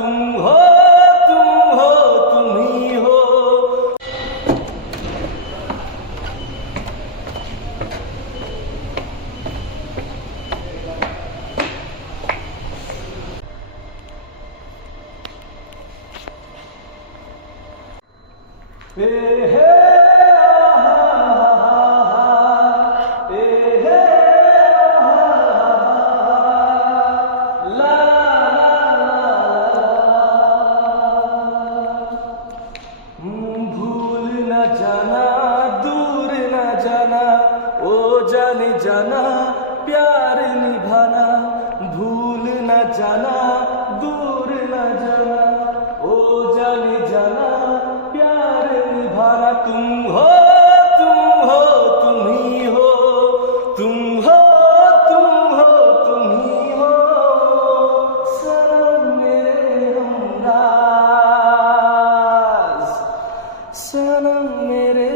तुम हो तुम ही हो। भूल न जाना दूर न जाना ओ जाने जाना प्यार निभाना। भूल न जाना दूर न जाना ओ जाने जाना प्यार निभाना। तुम हो तुम ही हो। तुम हो तुम ही हो। सनम मेरे हमराज सनम मेरे